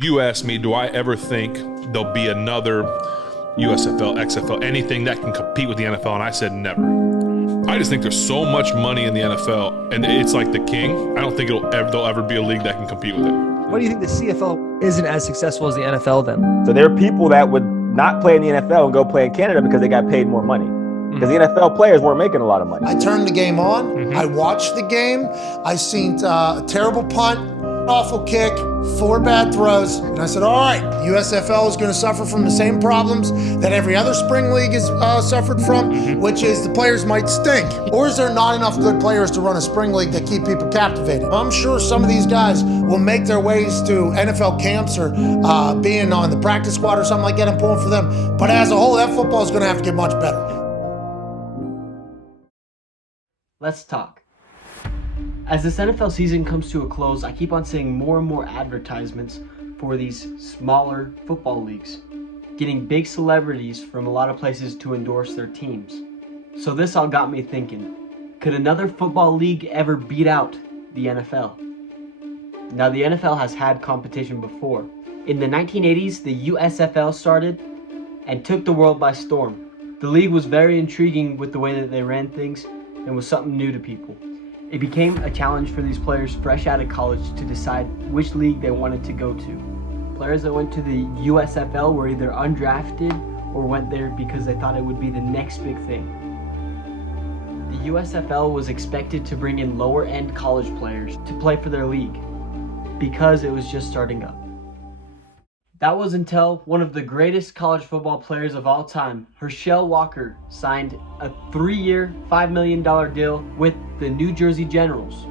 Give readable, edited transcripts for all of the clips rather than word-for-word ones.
You asked me, do I ever think there'll be another USFL, XFL, anything that can compete with the NFL? And I said never. I just think there's so much money in the NFL, and it's like the king. I don't think there'll ever be a league that can compete with it. Why do you think the CFL isn't as successful as the NFL then? So there are people that would not play in the NFL and go play in Canada because they got paid more money. Because the NFL players weren't making a lot of money. I turned the game on. I watched the game. I seen a terrible punt, awful kick, 4 bad throws. And I said, all right, USFL is going to suffer from the same problems that every other spring league has suffered from, which is the players might stink. Or is there not enough good players to run a spring league that keep people captivated? I'm sure some of these guys will make their ways to NFL camps or being on the practice squad or something like that. I'm pulling for them. But as a whole, that football is going to have to get much better. Let's talk. As this NFL season comes to a close, I keep on seeing more and more advertisements for these smaller football leagues, getting big celebrities from a lot of places to endorse their teams. So this all got me thinking, could another football league ever beat out the NFL? Now, the NFL has had competition before. In the 1980s, the USFL started and took the world by storm. The league was very intriguing with the way that they ran things and was something new to people. It became a challenge for these players fresh out of college to decide which league they wanted to go to. Players that went to the USFL were either undrafted or went there because they thought it would be the next big thing. The USFL was expected to bring in lower end college players to play for their league because it was just starting up. That was until one of the greatest college football players of all time, Herschel Walker, signed a 3-year, $5 million deal with the New Jersey Generals.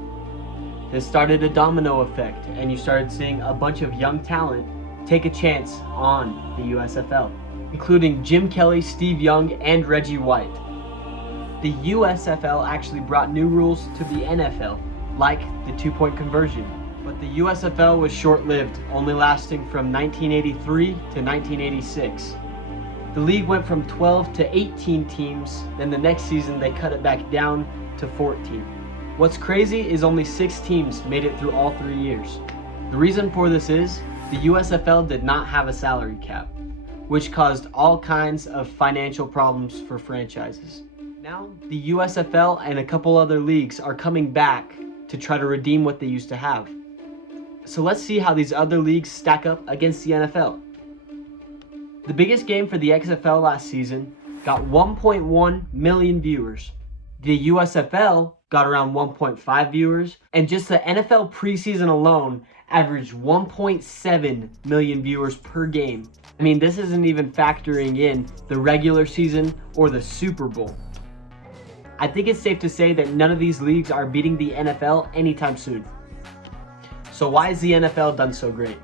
This started a domino effect, and you started seeing a bunch of young talent take a chance on the USFL, including Jim Kelly, Steve Young, and Reggie White. The USFL actually brought new rules to the NFL, like the 2-point conversion. But the USFL was short-lived, only lasting from 1983 to 1986. The league went from 12 to 18 teams, then the next season they cut it back down to 14. What's crazy is only 6 teams made it through all 3 years. The reason for this is, the USFL did not have a salary cap, which caused all kinds of financial problems for franchises. Now, the USFL and a couple other leagues are coming back to try to redeem what they used to have. So let's see how these other leagues stack up against the NFL. The biggest game for the XFL last season got 1.1 million viewers. The USFL got around 1.5 viewers, and just the NFL preseason alone averaged 1.7 million viewers per game. I mean, this isn't even factoring in the regular season or the Super Bowl. I think it's safe to say that none of these leagues are beating the NFL anytime soon. So why is the NFL done so great?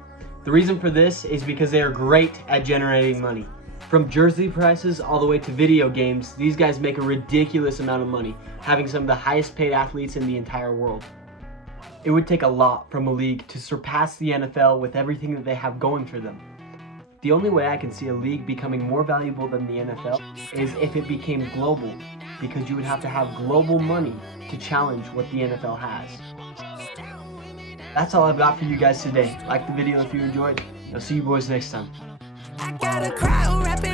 The reason for this is because they are great at generating money. From jersey prices all the way to video games, these guys make a ridiculous amount of money, having some of the highest paid athletes in the entire world. It would take a lot from a league to surpass the NFL with everything that they have going for them. The only way I can see a league becoming more valuable than the NFL is if it became global, because you would have to have global money to challenge what the NFL has. That's all I've got for you guys today. Like the video if you enjoyed. I'll see you boys next time. I got a crowd rapping